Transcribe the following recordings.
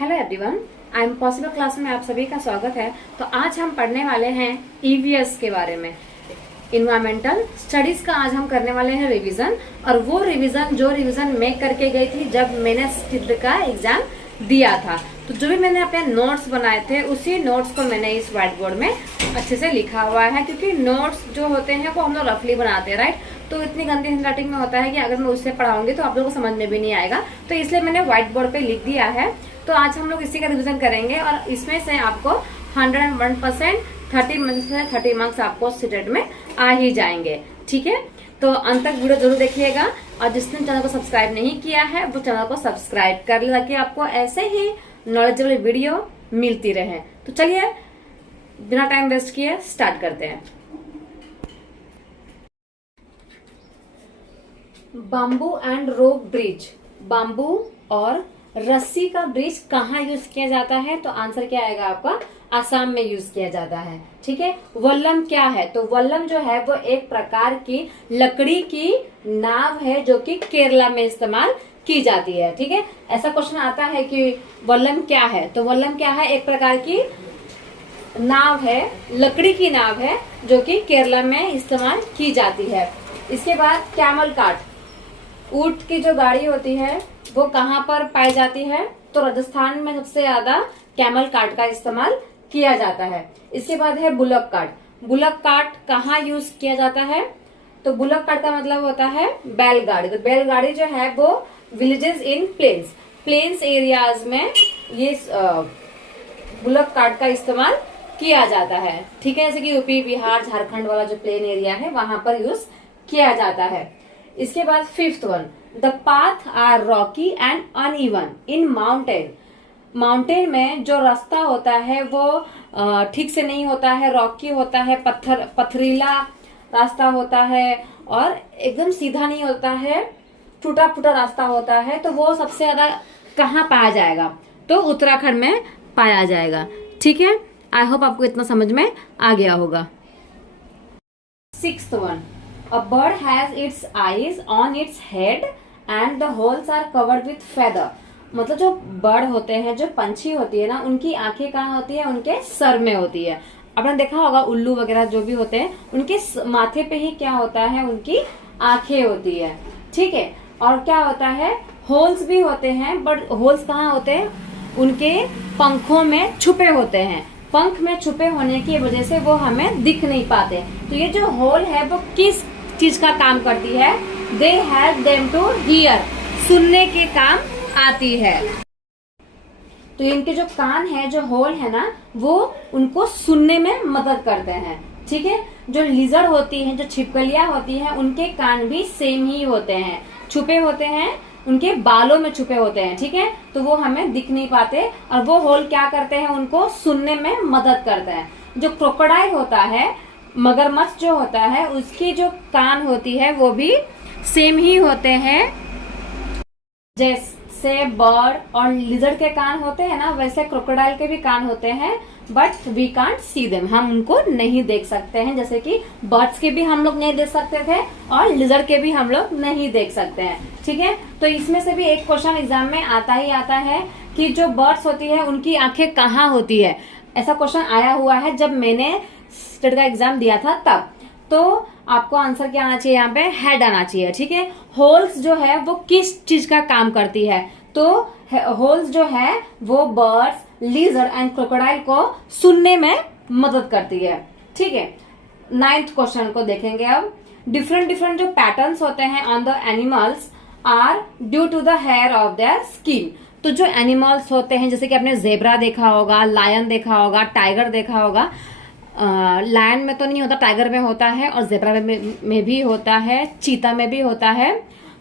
Hello everyone, I am possible class में आप सभी का स्वागत है। तो आज हम पढ़ने वाले हैं ईवीएस के बारे में। इन्वायरमेंटल स्टडीज का आज हम करने वाले हैं रिवीजन, और वो रिवीजन मैं करके गई थी जब मैंने स्किल्ड का एग्जाम दिया था। तो जो भी मैंने अपने नोट्स बनाए थे उसी नोट्स को मैंने इस व्हाइट बोर्ड में अच्छे से लिखा हुआ है, क्योंकि नोट्स जो होते हैं वो हम लोग रफली बनाते हैं, राइट। तो इतनी गंदी हैंडराइटिंग में होता है कि अगर मैं उससे पढ़ाऊंगी तो आप लोगों को समझ में भी नहीं आएगा, तो इसलिए मैंने व्हाइट बोर्ड पे लिख दिया है। तो आज हम लोग इसी का रिवीजन करेंगे और इसमें से आपको 101% 30 मार्क्स से 30 मार्क्स आपको सीटेट में आ ही जाएंगे, ठीक है। तो अंत तक वीडियो जरूर देखिएगा, और जिसने चैनल को सब्सक्राइब नहीं किया है वो चैनल को सब्सक्राइब कर ले, ताकि आपको ऐसे ही नॉलेजेबल वीडियो मिलती रहे। तो चलिए बिना टाइम वेस्ट किए स्टार्ट करते हैं। Bamboo and rope bridge, bamboo और रस्सी का ब्रिज कहाँ यूज किया जाता है? तो आंसर क्या आएगा आपका? आसाम में यूज किया जाता है, ठीक है। वल्लम क्या है? तो वल्लम जो है वो एक प्रकार की लकड़ी की नाव है जो कि केरला में इस्तेमाल की जाती है, ठीक है। ऐसा क्वेश्चन आता है कि वल्लम क्या है? तो वल्लम क्या है? एक प्रकार की नाव है, लकड़ी की नाव है जो कि केरला में इस्तेमाल की जाती है। इसके बाद कैमल कार्ट, ऊंट की जो गाड़ी होती है वो कहाँ पर पाई जाती है? तो राजस्थान में सबसे ज्यादा कैमल कार्ट का इस्तेमाल किया जाता है। इसके बाद है बुलक कार्ट, बुलक कार्ट कहाँ यूज किया जाता है? तो बुलक कार्ट का मतलब होता है बैलगाड़ी। तो बैलगाड़ी जो है वो विलेजेस इन प्लेन्स एरियाज में ये बुलक कार्ट का इस्तेमाल किया जाता है, ठीक है। जैसे कि यूपी, बिहार, झारखंड वाला जो प्लेन एरिया है वहां पर यूज किया जाता है। इसके बाद fifth one, the path are rocky and uneven in mountain में जो रास्ता होता है वो ठीक से नहीं होता है, रॉकी होता है, पथरीला रास्ता होता है, और एकदम सीधा नहीं होता है, टूटा फूटा रास्ता होता है। तो वो सबसे ज्यादा कहाँ पाया जाएगा? तो उत्तराखंड में पाया जाएगा, ठीक है। आई होप आपको इतना समझ में आ गया होगा। Sixth one, a bird has its eyes on its head and the holes are covered with feather। मतलब जो बर्ड होते हैं, जो पंछी होती है ना, उनकी आंखें कहाँ होती है? उनके सर में होती है। आपने देखा होगा उल्लू वगैरह जो भी होते हैं उनके माथे पे ही क्या होता है? उनकी आंखें होती है, ठीक है। और क्या होता है? होल्स भी होते हैं, बट होल्स कहाँ होते हैं? उनके पंखों में छुपे होते हैं। पंख में छुपे होने की वजह से वो हमें दिख नहीं पाते। तो ये जो होल है वो किस चीज का काम करती है? They help them to hear, सुनने के काम आती है। तो इनके जो कान है, जो होल है ना, वो उनको सुनने में मदद करते हैं, ठीक है। जो लिजर्ड होती है, जो छिपकलियां होती हैं, उनके कान भी सेम ही होते हैं, छुपे होते हैं, उनके बालों में छुपे होते हैं, ठीक है। तो वो हमें दिख नहीं पाते, और वो होल क्या करते हैं? उनको सुनने में मदद करते हैं। जो क्रोकोडाइल होता है, मगरमच्छ जो होता है, उसकी जो कान होती है वो भी सेम ही होते हैं। जैसे बर्ड और लिजर्ड के कान होते हैं ना, वैसे क्रोकोडाइल के भी कान होते हैं, but we can't see them, हम उनको नहीं देख सकते हैं। जैसे कि बर्ड्स के भी हम लोग नहीं देख सकते थे और लिजर्ड के भी हम लोग नहीं देख सकते हैं, ठीक है। तो इसमें से भी एक क्वेश्चन एग्जाम में आता ही आता है कि जो बर्ड्स होती है उनकी आंखें कहाँ होती है। ऐसा क्वेश्चन आया हुआ है जब मैंने स्टेट का एग्जाम दिया था तब। तो आपको आंसर क्या आना चाहिए? यहाँ पे हेड आना चाहिए, ठीक है। होल्स जो है वो किस चीज का काम करती है? तो होल्स जो है वो बर्ड्स, लिजर्ड एंड क्रोकोडाइल को सुनने में मदद करती है, ठीक है। 9th क्वेश्चन को देखेंगे अब। डिफरेंट जो पैटर्न्स होते हैं on the animals are due to the hair of their skin. तो जो एनिमल्स होते हैं, जैसे कि आपने जेब्रा देखा होगा, लायन देखा होगा, टाइगर देखा होगा। लायन में तो नहीं होता, टाइगर में होता है, और जेब्रा में भी होता है, चीता में भी होता है।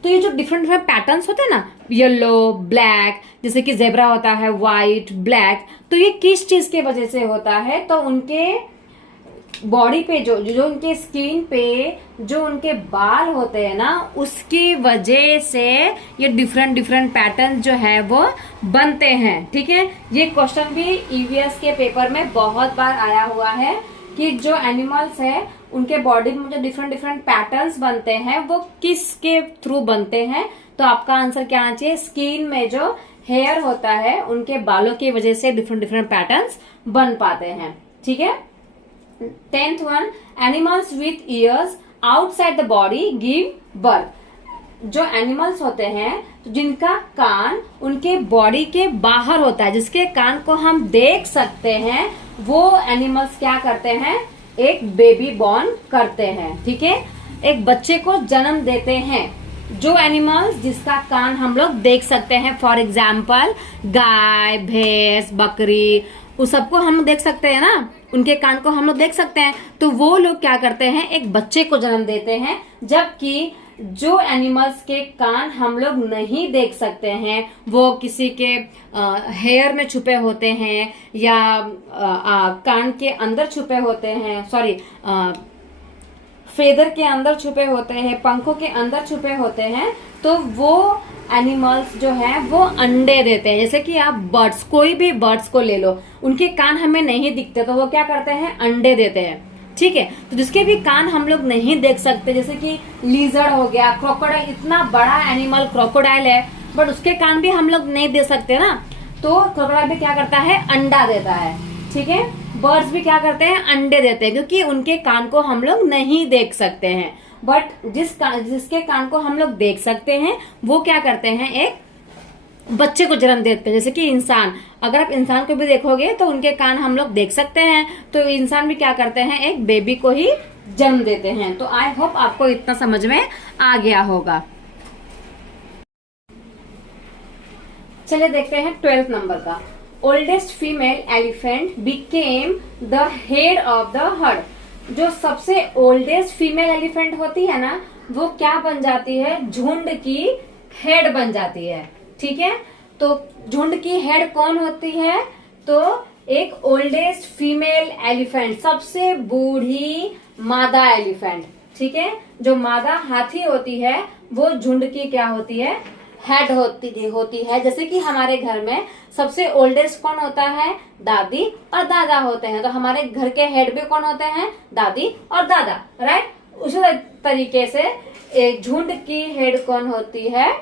तो ये जो डिफरेंट पैटर्न्स होते हैं ना, येलो, ब्लैक, जैसे कि जेब्रा होता है व्हाइट, ब्लैक, तो ये किस चीज की वजह से होता है? तो उनके बॉडी पे जो उनके स्किन पे जो उनके बाल होते हैं ना, उसकी वजह से ये डिफरेंट पैटर्न जो है वो बनते हैं, ठीक है। ये क्वेश्चन भी ईवीएस के पेपर में बहुत बार आया हुआ है कि जो एनिमल्स है उनके बॉडी में जो डिफरेंट पैटर्न्स बनते हैं वो किसके थ्रू बनते हैं। तो आपका आंसर क्या आना चाहिए? स्किन में जो हेयर होता है, उनके बालों की वजह से डिफरेंट डिफरेंट पैटर्न्स बन पाते हैं। ठीक है। 10th one, animals with years outside the body give birth. जो एनिमल्स होते हैं तो जिनका कान उनके बॉडी के बाहर होता है, जिसके कान को हम देख सकते हैं, वो एनिमल्स क्या करते हैं, एक बेबी बॉर्न करते हैं। ठीक है, एक बच्चे को जन्म देते हैं। जो एनिमल्स जिसका कान हम लोग देख सकते हैं, फॉर एग्जाम्पल गाय, भैंस, बकरी, उस सबको हम देख सकते हैं ना, उनके कान को हम लोग देख सकते हैं। तो वो लोग क्या करते हैं, एक बच्चे को जन्म देते हैं। जबकि जो एनिमल्स के कान हम लोग नहीं देख सकते हैं, वो किसी के हेयर में छुपे होते हैं या कान के अंदर छुपे होते हैं, सॉरी फेदर के अंदर छुपे होते हैं, पंखों के अंदर छुपे होते हैं, तो वो एनिमल्स जो है वो अंडे देते हैं। जैसे कि आप बर्ड्स, कोई भी बर्ड्स को ले लो, उनके कान हमें नहीं दिखते तो वो क्या करते हैं, अंडे देते हैं। ठीक है, तो जिसके भी कान हम लोग नहीं देख सकते, जैसे कि लीजर्ड हो गया, क्रोकोडाइल, इतना बड़ा एनिमल क्रोकोडाइल है, बट उसके कान भी हम लोग नहीं दे सकते ना, तो क्रोकोडाइल भी क्या करता है, अंडा देता है। ठीक है, बर्ड्स भी क्या करते हैं, अंडे देते हैं, क्योंकि उनके कान को हम लोग नहीं देख सकते हैं। बट जिसके कान को हम लोग देख सकते हैं, वो क्या करते हैं, एक बच्चे को जन्म देते हैं। जैसे कि इंसान, अगर आप इंसान को भी देखोगे तो उनके कान हम लोग देख सकते हैं, तो इंसान भी क्या करते हैं, एक बेबी को ही जन्म देते हैं। तो आई होप आपको इतना समझ में आ गया होगा। चलिए देखते हैं 12th नंबर का। Oldest female elephant became the head of the heard. जो सबसे ओल्डेस्ट फीमेल एलिफेंट होती है ना, वो क्या बन जाती है, झुंड की हेड बन जाती है। ठीक है, तो झुंड की हेड कौन होती है, तो एक ओल्डेस्ट फीमेल एलिफेंट, सबसे बूढ़ी मादा एलिफेंट। ठीक है, जो मादा हाथी होती है वो झुंड की क्या होती है, हेड होती है। जैसे कि हमारे घर में सबसे ओल्डेस्ट कौन होता है, दादी और दादा होते हैं, तो हमारे घर के हेड भी कौन होते हैं, दादी और दादा, राइट। उसी तरीके से एक झुंड की हेड कौन होती है,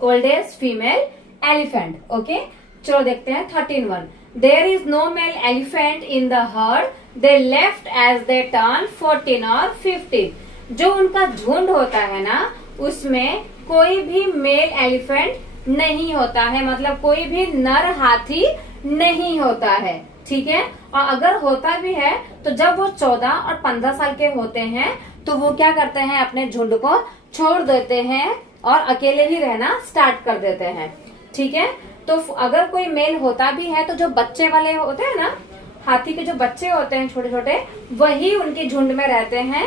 ओल्डेस्ट फीमेल एलिफेंट। ओके, चलो देखते हैं 13 one. There is no male elephant in the herd, they left as they turn 14 और 15। जो उनका झुंड होता है ना, उसमें कोई भी मेल एलिफेंट नहीं होता है, मतलब कोई भी नर हाथी नहीं होता है। ठीक है, और अगर होता भी है तो जब वो 14 और 15 साल के होते हैं तो वो क्या करते हैं, अपने झुंड को छोड़ देते हैं और अकेले ही रहना स्टार्ट कर देते हैं। ठीक है, तो अगर कोई मेल होता भी है तो जो बच्चे वाले होते हैं ना, हाथी के जो बच्चे होते हैं छोटे छोटे, वही उनके झुंड में रहते हैं।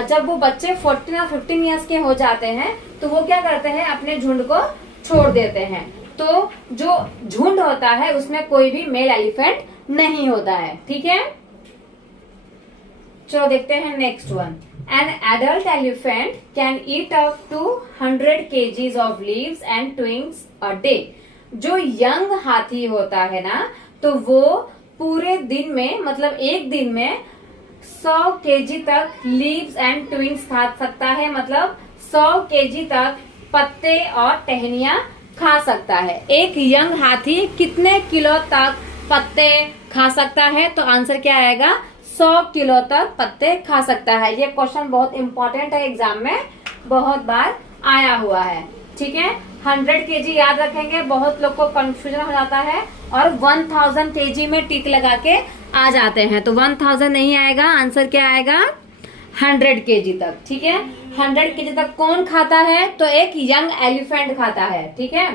जब वो बच्चे 14 और 15 ईयर्स के हो जाते हैं तो वो क्या करते हैं, अपने झुंड को छोड़ देते हैं। तो जो झुंड होता है उसमें कोई भी मेल एलिफेंट नहीं होता है। ठीक है, चलो देखते हैं next one. An adult elephant can eat up to 100 kgs of leaves and twigs a day. जो यंग हाथी होता है ना, तो वो पूरे दिन में, मतलब एक दिन में 100 kg तक लीव्स एंड ट्विंग्स खा सकता है, मतलब 100 kg तक पत्ते और टहनियां खा सकता है। एक यंग हाथी कितने किलो तक पत्ते खा सकता है, तो आंसर क्या आएगा, 100 किलो तक पत्ते खा सकता है। ये क्वेश्चन बहुत इंपॉर्टेंट है, एग्जाम में बहुत बार आया हुआ है। ठीक है, 100 kg याद रखेंगे, बहुत लोग को कंफ्यूजन हो जाता है और 1000 kg में टिक लगा के आ जाते हैं, तो 1000 नहीं आएगा, आंसर क्या आएगा, 100 kg तक। ठीक है, 100 kg तक कौन खाता है, तो एक यंग एलिफेंट खाता है। ठीक है,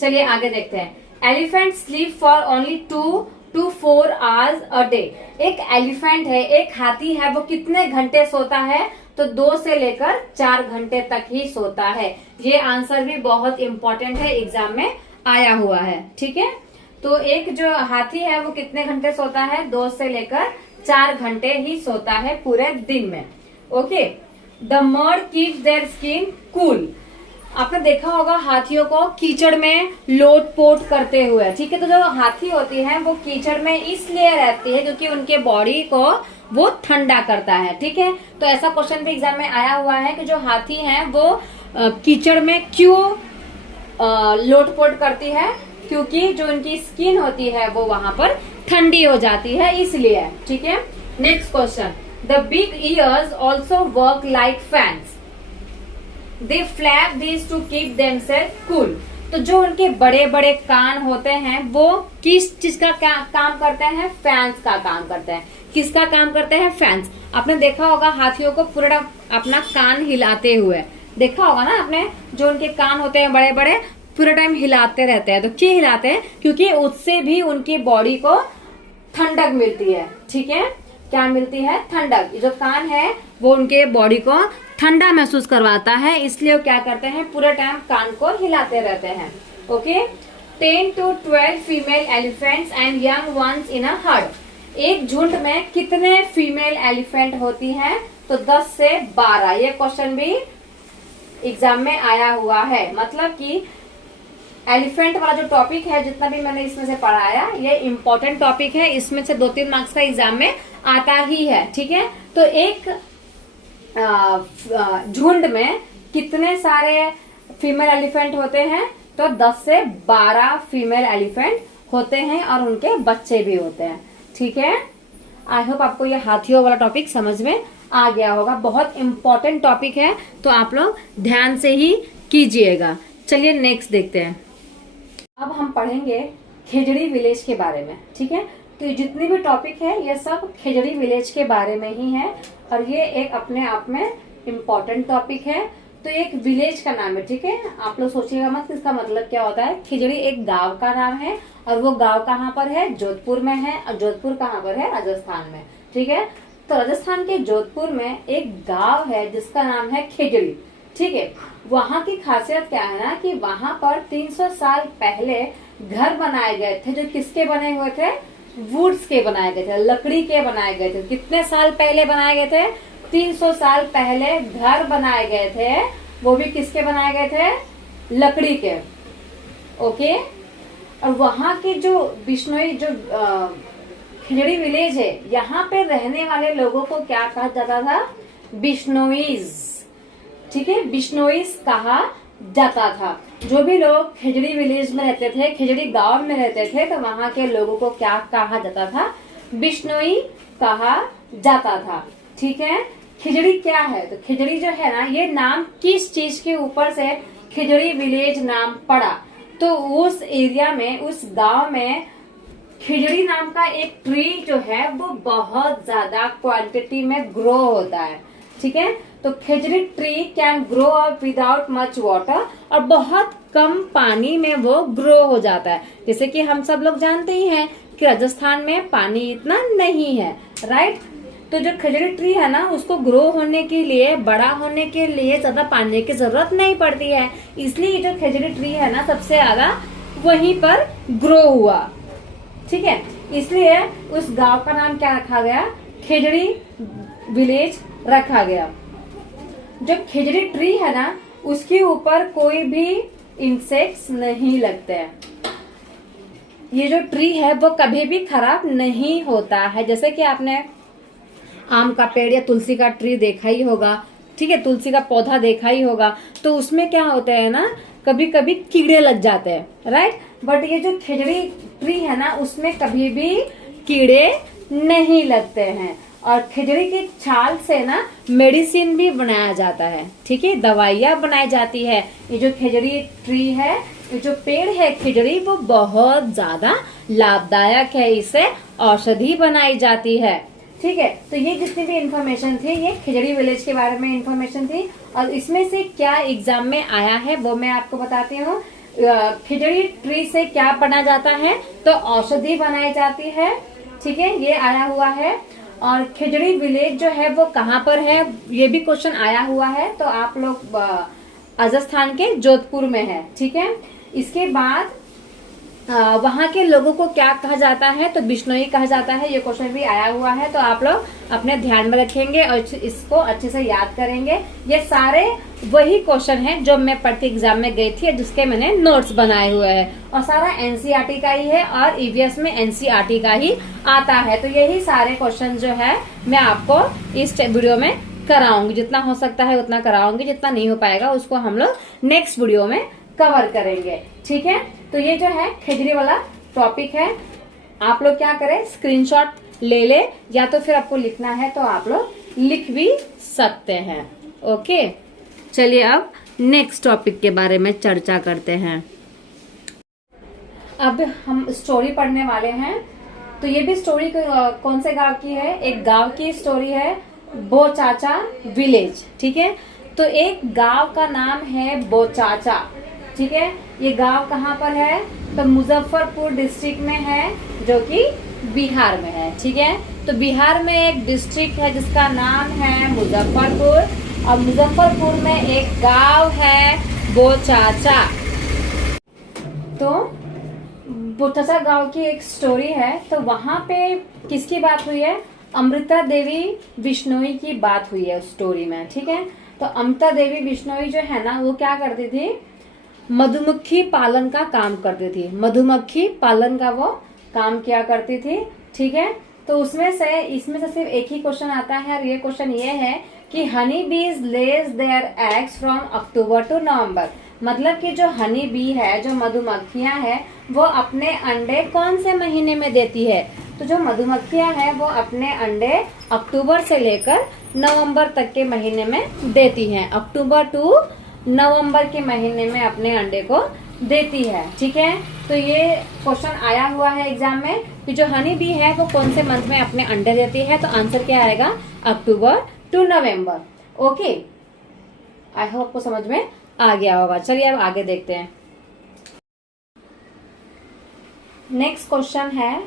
चलिए आगे देखते हैं। Elephant sleep for only 2 to 4 hours a day। एक एलिफेंट है, एक हाथी है, वो कितने घंटे सोता है, तो 2 से लेकर 4 घंटे तक ही सोता है। ये आंसर भी बहुत इंपॉर्टेंट है, एग्जाम में आया हुआ है। ठीक है, तो एक जो हाथी है वो कितने घंटे सोता है, 2 से लेकर 4 घंटे ही सोता है पूरे दिन में। Okay, the mud keeps their skin cool. आपने देखा होगा हाथियों को कीचड़ में लोट पोट करते हुए। ठीक है, तो जो हाथी होती है वो कीचड़ में इसलिए रहती है क्योंकि उनके बॉडी को वो ठंडा करता है। ठीक है, तो ऐसा क्वेश्चन भी एग्जाम में आया हुआ है कि जो हाथी हैं वो कीचड़ में क्यों लोटपोट करती है, क्योंकि जो इनकी स्किन होती है वो वहां पर ठंडी हो जाती है, इसलिए। ठीक है, next question, the big ears also work like fans, they flap this to keep themself cool. तो जो उनके बड़े बड़े कान होते हैं वो किस चीज का काम करते हैं? फैंस का काम करते हैं। किसका काम करते हैं? फैंस। आपने देखा होगा हाथियों को पूरा अपना कान हिलाते हुए, देखा होगा ना आपने, जो उनके कान होते हैं बड़े बड़े पूरे टाइम हिलाते रहते हैं। तो क्यों हिलाते हैं? क्योंकि उससे भी उनकी बॉडी को ठंडक मिलती है। ठीक है, क्या मिलती है? ठंडक। जो कान है वो उनके बॉडी को ठंडा महसूस करवाता है, इसलिए वो क्या करते हैं? पूरे टाइम कान को हिलाते रहते हैं। Okay, 10 to 12 female elephants and young ones in a herd. एक झुंड में कितने फीमेल एलिफेंट होती हैं? तो 10 से 12। ये क्वेश्चन भी एग्जाम में आया हुआ है। मतलब कि एलिफेंट वाला जो टॉपिक है, जितना भी मैंने इसमें से पढ़ाया, ये इम्पोर्टेंट टॉपिक है। इसमें से 2-3 मार्क्स का एग्जाम में आता ही है। ठीक है, तो एक झुंड में कितने सारे फीमेल एलिफेंट होते हैं? तो 10 से 12 फीमेल एलिफेंट होते हैं और उनके बच्चे भी होते हैं। ठीक है, आई होप आपको ये हाथियों वाला टॉपिक समझ में आ गया होगा। बहुत इंपॉर्टेंट टॉपिक है, तो आप लोग ध्यान से ही कीजिएगा। चलिए नेक्स्ट देखते हैं। अब हम पढ़ेंगे खेजड़ी विलेज के बारे में। ठीक है, तो जितनी भी टॉपिक है ये सब खेजड़ी विलेज के बारे में ही है, और ये एक अपने आप में इम्पोर्टेंट टॉपिक है। तो एक विलेज का नाम है। ठीक है, आप लोग सोचिएगा मत इसका मतलब क्या होता है। खिजड़ी एक गांव का नाम है, और वो गांव कहाँ पर है? जोधपुर में है। और जोधपुर कहाँ पर है? राजस्थान में। ठीक है, तो राजस्थान के जोधपुर में एक गांव है जिसका नाम है खेजड़ी। ठीक है, वहाँ की खासियत क्या है ना कि वहाँ पर 300 साल पहले घर बनाए गए थे, जो किसके बने हुए थे? वुड्स के बनाए गए थे, लकड़ी के बनाए गए थे। कितने साल पहले बनाए गए थे? 300 साल पहले घर बनाए गए थे, वो भी किसके बनाए गए थे? लकड़ी के। ओके, और वहाँ के जो बिश्नोई जो खिजड़ी विलेज है, यहाँ पे रहने वाले लोगों को क्या कहा जाता था? बिश्नोईज। ठीक है, बिश्नोईज कहा जाता था। जो भी लोग खिजड़ी विलेज में रहते थे, खिजड़ी गांव में रहते थे, तो वहाँ के लोगों को क्या कहा जाता था? बिश्नोई कहा जाता था। ठीक है, खिजड़ी क्या है? तो खिजड़ी जो है ना, ये नाम किस चीज के ऊपर से खिजड़ी विलेज नाम पड़ा? तो उस एरिया में, उस गांव में खिजड़ी नाम का एक ट्री जो है वो बहुत ज्यादा क्वांटिटी में ग्रो होता है। ठीक है, तो khejri tree can grow up without much water, और बहुत कम पानी में वो ग्रो हो जाता है। जैसे कि हम सब लोग जानते ही हैं कि राजस्थान में पानी इतना नहीं है, राइट। तो जो खिजड़ी ट्री है ना, उसको ग्रो होने के लिए, बड़ा होने के लिए ज्यादा पानी की जरूरत नहीं पड़ती है, इसलिए जो खिजड़ी ट्री है ना, सबसे ज्यादा वहीं पर ग्रो हुआ। ठीक है, इसलिए उस गांव का नाम क्या रखा गया? खिजड़ी विलेज रखा गया। जो खिजड़ी ट्री है ना, उसके ऊपर कोई भी इंसेक्ट्स नहीं लगते हैं। ये जो ट्री है वो कभी भी खराब नहीं होता है। जैसे कि आपने आम का पेड़ या तुलसी का ट्री देखा ही होगा, ठीक है, तुलसी का पौधा देखा ही होगा, तो उसमें क्या होता है ना, कभी कभी कीड़े लग जाते हैं, राइट। बट ये जो खिजड़ी ट्री है ना, उसमें कभी भी कीड़े नहीं लगते हैं। और खिजड़ी की छाल से ना मेडिसिन भी बनाया जाता है। ठीक है, दवाइयाँ बनाई जाती है। ये जो खिजड़ी ट्री है, ये जो पेड़ है खिजड़ी, वो बहुत ज्यादा लाभदायक है, इससे औषधि बनाई जाती है। ठीक है, तो ये जितनी भी इंफॉर्मेशन थी, ये खिजड़ी विलेज के बारे में इंफॉर्मेशन थी। और इसमें से क्या एग्जाम में आया है वो मैं आपको बताती हूँ। खिजड़ी ट्री से क्या बना जाता है? तो औषधि बनाई जाती है। ठीक है, ये आया हुआ है। और खिजड़ी विलेज जो है वो कहाँ पर है, ये भी क्वेश्चन आया हुआ है। तो आप लोग राजस्थान के जोधपुर में है। ठीक है, इसके बाद वहाँ के लोगों को क्या कहा जाता है? तो बिश्नोई कहा जाता है। ये क्वेश्चन भी आया हुआ है, तो आप लोग अपने ध्यान में रखेंगे और इसको अच्छे से याद करेंगे। ये सारे वही क्वेश्चन हैं जो मैं पढ़ती एग्जाम में गई थी, जिसके मैंने नोट्स बनाए हुए हैं, और सारा एनसीईआरटी का ही है, और ईवीएस में एनसीईआरटी का ही आता है। तो यही सारे क्वेश्चन जो है मैं आपको इस वीडियो में कराऊंगी। जितना हो सकता है उतना कराऊंगी, जितना नहीं हो पाएगा उसको हम लोग नेक्स्ट वीडियो में कवर करेंगे। ठीक है, तो ये जो है खिजड़ी वाला टॉपिक है। आप लोग क्या करें, स्क्रीनशॉट ले ले, या तो फिर आपको लिखना है तो आप लोग लिख भी सकते हैं। ओके, चलिए अब नेक्स्ट टॉपिक के बारे में चर्चा करते हैं। अब हम स्टोरी पढ़ने वाले हैं। तो ये भी स्टोरी कौन से गांव की है, एक गांव की स्टोरी है, बोचाचा विलेज। ठीक है, तो एक गांव का नाम है बोचाचा। ठीक है, ये गांव कहाँ पर है, तो मुजफ्फरपुर डिस्ट्रिक्ट में है, जो कि बिहार में है। ठीक है, तो बिहार में एक डिस्ट्रिक्ट है जिसका नाम है मुजफ्फरपुर, और मुजफ्फरपुर में एक गांव है बोचाचा। तो बोचाचा गांव की एक स्टोरी है। तो वहां पे किसकी बात हुई है, अमृता देवी बिश्नोई की बात हुई है उस स्टोरी में। ठीक है, तो अमृता देवी बिश्नोई जो है ना, वो क्या करती थी, मधुमक्खी पालन का काम करती थी। मधुमक्खी पालन का वो काम किया करती थी। ठीक है, तो इसमें से सिर्फ एक ही क्वेश्चन आता है, और ये क्वेश्चन ये है कि honey bees lays their eggs from October to November. मतलब कि जो हनी बी है, जो मधुमक्खियां हैं, वो अपने अंडे कौन से महीने में देती है। तो जो मधुमक्खियां हैं वो अपने अंडे अक्टूबर से लेकर नवंबर तक के महीने में देती हैं। अक्टूबर टू नवंबर के महीने में अपने अंडे को देती है। ठीक है, तो ये क्वेश्चन आया हुआ है एग्जाम में कि जो हनी बी है वो कौन से मंथ में अपने अंडे देती है। तो आंसर क्या आएगा, October to November. Okay, I hope आपको समझ में आ गया होगा। चलिए अब आगे देखते हैं। नेक्स्ट क्वेश्चन है,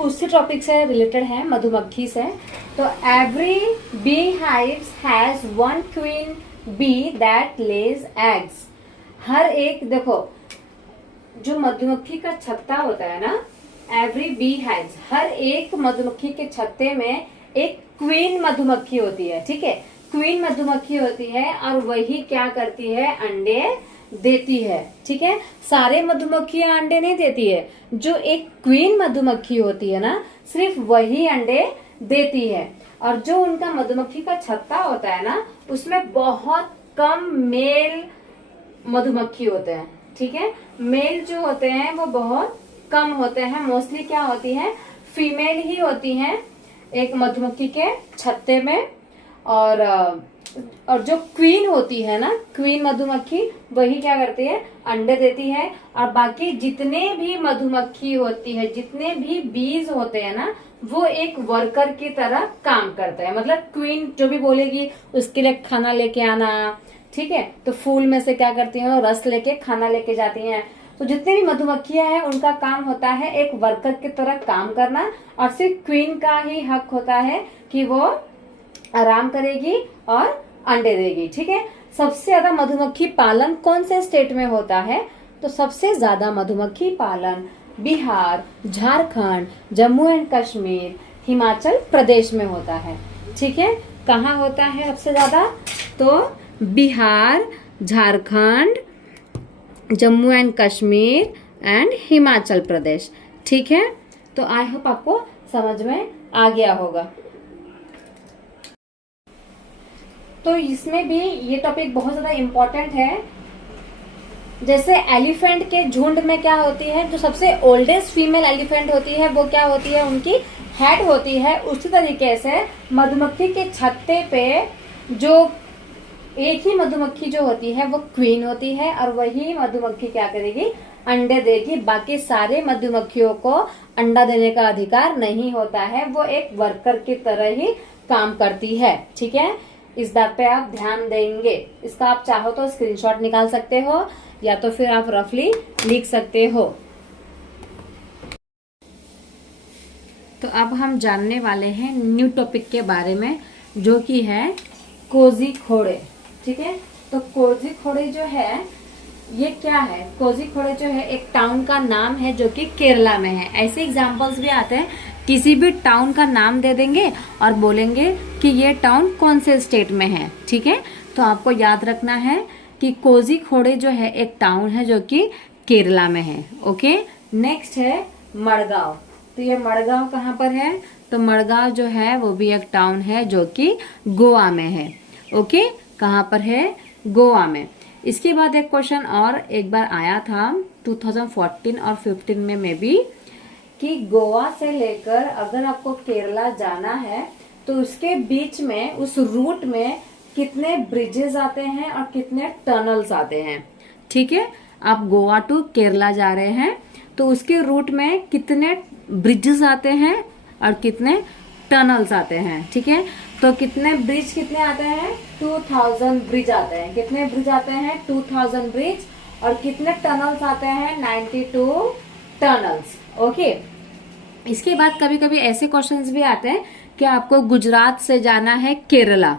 उसी टॉपिक से रिलेटेड है, मधुमक्खी से। तो every bee hives has one queen bee that lays eggs. हर एक, देखो जो मधुमक्खी का छत्ता होता है ना, एवरी बी हाइव्स, हर एक मधुमक्खी के छत्ते में एक क्वीन मधुमक्खी होती है। ठीक है, क्वीन मधुमक्खी होती है, और वही क्या करती है, अंडे देती है। ठीक है, सारे मधुमक्खियां अंडे नहीं देती है, जो एक क्वीन मधुमक्खी होती है ना, सिर्फ वही अंडे देती है। और जो उनका मधुमक्खी का छत्ता होता है ना, उसमें बहुत कम मेल मधुमक्खी होते हैं। ठीक है, मेल जो होते हैं वो बहुत कम होते हैं। मोस्टली क्या होती है, फीमेल ही होती हैं एक मधुमक्खी के छत्ते में। और जो क्वीन होती है ना, क्वीन मधुमक्खी, वही क्या करती है, अंडे देती है। और बाकी जितने भी मधुमक्खी होती है, जितने भी बीज होते हैं ना, वो एक वर्कर की तरह काम करते हैं। मतलब क्वीन जो भी बोलेगी उसके लिए खाना लेके आना। ठीक है, तो फूल में से क्या करती हैं, रस लेके खाना लेके जाती हैं। तो जितनी भी मधुमक्खियां हैं उनका काम होता है एक वर्कर की तरह काम करना, और सिर्फ क्वीन का ही हक होता है कि वो आराम करेगी और अंडे देगी। ठीक है, सबसे ज्यादा मधुमक्खी पालन कौन से स्टेट में होता है, तो सबसे ज्यादा मधुमक्खी पालन बिहार, झारखंड, जम्मू एंड कश्मीर, हिमाचल प्रदेश में होता है। ठीक है, कहाँ होता है सबसे ज्यादा, तो बिहार, झारखंड, जम्मू एंड कश्मीर एंड हिमाचल प्रदेश। ठीक है, तो आई होप आपको समझ में आ गया होगा। तो इसमें भी ये टॉपिक बहुत ज्यादा इम्पोर्टेंट है। जैसे एलिफेंट के झुंड में क्या होती है, जो सबसे ओल्डेस्ट फीमेल एलिफेंट होती है वो क्या होती है, उनकी हेड होती है। उसी तरीके से मधुमक्खी के छत्ते पे जो एक ही मधुमक्खी जो होती है वो क्वीन होती है, और वही मधुमक्खी क्या करेगी, अंडे देगी। बाकी सारे मधुमक्खियों को अंडा देने का अधिकार नहीं होता है, वो एक वर्कर की तरह ही काम करती है। ठीक है, इस बात पे आप ध्यान देंगे। इसका आप चाहो तो स्क्रीनशॉट निकाल सकते हो, या तो फिर आप रफली लिख सकते हो। तो अब हम जानने वाले हैं न्यू टॉपिक के बारे में, जो कि है कोझिकोड। ठीक है, तो कोझिकोड जो है ये क्या है, कोझिकोड जो है एक टाउन का नाम है जो कि केरला में है। ऐसे एग्जांपल्स भी आते हैं, किसी भी टाउन का नाम दे देंगे और बोलेंगे कि ये टाउन कौन से स्टेट में है। ठीक है, तो आपको याद रखना है कि कोझिकोड जो है एक टाउन है जो कि केरला में है। ओके, नेक्स्ट है मडगांव। तो ये मडगांव कहाँ पर है, तो मडगांव जो है वो भी एक टाउन है जो कि गोवा में है। ओके, कहाँ पर है, गोवा में। इसके बाद एक क्वेश्चन और एक बार आया था 2014 और 15 में भी, कि गोवा से लेकर अगर आपको केरला जाना है तो उसके बीच में, उस रूट में कितने ब्रिजेस आते हैं और कितने टनल्स आते हैं। ठीक है, आप गोवा टू केरला जा रहे हैं तो उसके रूट में कितने ब्रिजेस आते हैं और कितने टनल्स आते हैं। ठीक है, तो कितने ब्रिज कितने आते हैं, 2000 ब्रिज आते हैं। कितने ब्रिज आते हैं, 2000 ब्रिज। और कितने टनल्स आते हैं, 92 टनल्स। ओके, इसके बाद कभी कभी ऐसे क्वेश्चंस भी आते हैं कि आपको गुजरात से जाना है केरला।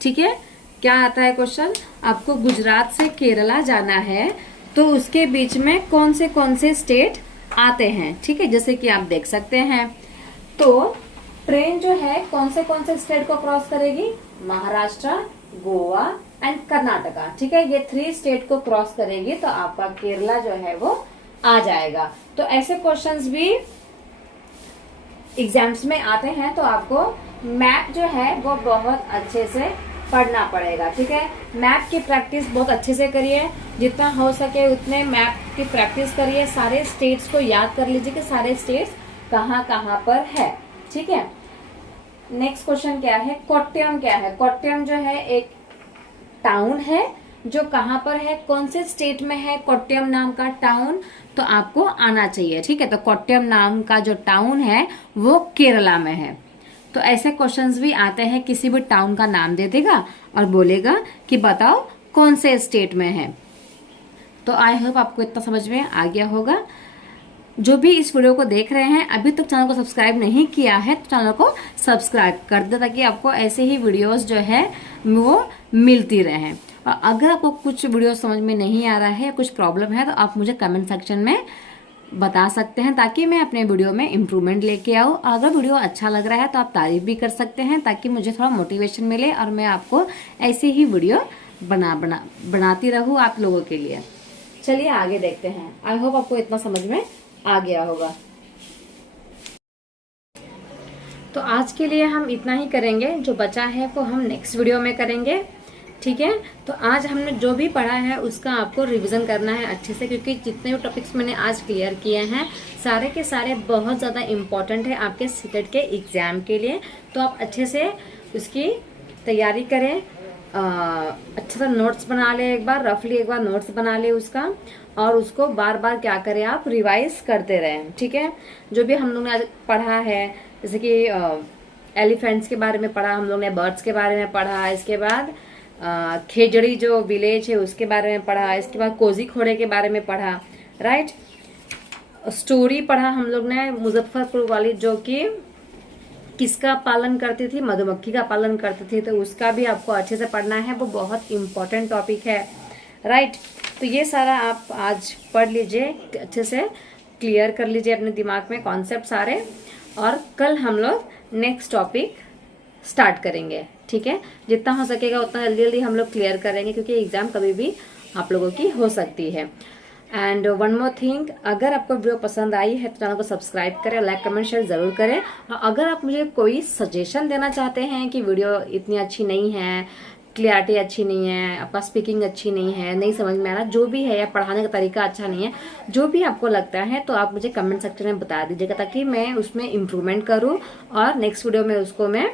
ठीक है, क्या आता है क्वेश्चन, आपको गुजरात से केरला जाना है तो उसके बीच में कौन से स्टेट आते हैं। ठीक है, जैसे कि आप देख सकते हैं, तो ट्रेन जो है कौन से स्टेट को क्रॉस करेगी, महाराष्ट्र, गोवा एंड कर्नाटका। ठीक है, ये 3 स्टेट को क्रॉस करेगी तो आपका केरला जो है वो आ जाएगा। तो ऐसे क्वेश्चंस भी एग्जाम्स में आते हैं, तो आपको मैप जो है वो बहुत अच्छे से पढ़ना पड़ेगा। ठीक है, मैप की प्रैक्टिस बहुत अच्छे से करिए, जितना हो सके उतने मैप की प्रैक्टिस करिए। सारे स्टेट्स को याद कर लीजिए कि सारे स्टेट्स कहाँ कहाँ पर है। ठीक है, नेक्स्ट क्वेश्चन क्या है, कोट्टयम क्या है। कोट्टयम जो है एक टाउन है जो कहाँ पर है, कौन से स्टेट में है कोट्टयम नाम का टाउन, तो आपको आना चाहिए। ठीक है, तो कोट्टयम नाम का जो टाउन है वो केरला में है। तो ऐसे क्वेश्चंस भी आते हैं, किसी भी टाउन का नाम दे देगा और बोलेगा कि बताओ कौन से स्टेट में है। तो आई होप आपको इतना समझ में आ गया होगा। जो भी इस वीडियो को देख रहे हैं अभी तक चैनल को सब्सक्राइब नहीं किया है तो चैनल को सब्सक्राइब कर दे, ताकि आपको ऐसे ही वीडियोस जो है वो मिलती रहें। और अगर आपको कुछ वीडियो समझ में नहीं आ रहा है, कुछ प्रॉब्लम है, तो आप मुझे कमेंट सेक्शन में बता सकते हैं ताकि मैं अपने वीडियो में इम्प्रूवमेंट लेके आऊँ। अगर वीडियो अच्छा लग रहा है तो आप तारीफ भी कर सकते हैं, ताकि मुझे थोड़ा मोटिवेशन मिले और मैं आपको ऐसे ही वीडियो बनाती रहूँ आप लोगों के लिए। चलिए आगे देखते हैं। आई होप आपको इतना समझ में आ गया होगा। तो आज के लिए हम इतना ही करेंगे, जो बचा है वो हम नेक्स्ट वीडियो में करेंगे। ठीक है, तो आज हमने जो भी पढ़ा है उसका आपको रिवीजन करना है अच्छे से, क्योंकि जितने भी टॉपिक्स मैंने आज क्लियर किए हैं सारे के सारे बहुत ज़्यादा इम्पोर्टेंट है आपके सीटेट के एग्ज़ाम के लिए। तो आप अच्छे से उसकी तैयारी करें, अच्छा सा नोट्स बना ले, एक बार रफली एक बार नोट्स बना ले उसका, और उसको बार बार क्या करें आप रिवाइज करते रहें। ठीक है, जो भी हम लोग ने आज पढ़ा है, जैसे कि एलिफेंट्स के बारे में पढ़ा हम लोग ने, बर्ड्स के बारे में पढ़ा, इसके बाद खेजड़ी जो विलेज है उसके बारे में पढ़ा, इसके बाद कोझीकोड के बारे में पढ़ा, राइट। स्टोरी पढ़ा हम लोग ने मुजफ्फरपुर वाली, जो कि किसका पालन करती थी, मधुमक्खी का पालन करती थी, तो उसका भी आपको अच्छे से पढ़ना है, वो बहुत इम्पोर्टेंट टॉपिक है, राइट। तो ये सारा आप आज पढ़ लीजिए, अच्छे से क्लियर कर लीजिए अपने दिमाग में कॉन्सेप्ट सारे, और कल हम लोग नेक्स्ट टॉपिक स्टार्ट करेंगे। ठीक है, जितना हो सकेगा उतना जल्दी जल्दी हम लोग क्लियर करेंगे, क्योंकि एग्जाम कभी भी आप लोगों की हो सकती है। एंड वन मोर थिंग, अगर आपको वीडियो पसंद आई है तो चैनल को सब्सक्राइब करें, लाइक कमेंट शेयर जरूर करें। और अगर आप मुझे कोई सजेशन देना चाहते हैं कि वीडियो इतनी अच्छी नहीं है, क्लियरिटी अच्छी नहीं है, आपका स्पीकिंग अच्छी नहीं है, नहीं समझ में आ रहा, जो भी है, या पढ़ाने का तरीका अच्छा नहीं है, जो भी आपको लगता है तो आप मुझे कमेंट सेक्शन में बता दीजिएगा, ताकि मैं उसमें इम्प्रूवमेंट करूँ और नेक्स्ट वीडियो में उसको मैं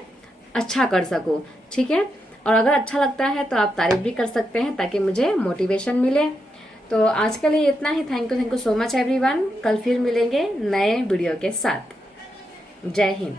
अच्छा कर सकूँ। ठीक है, और अगर अच्छा लगता है तो आप तारीफ भी कर सकते हैं, ताकि मुझे मोटिवेशन मिले। तो आज के लिए इतना ही। Thank you so much everyone. कल फिर मिलेंगे नए वीडियो के साथ। जय हिंद।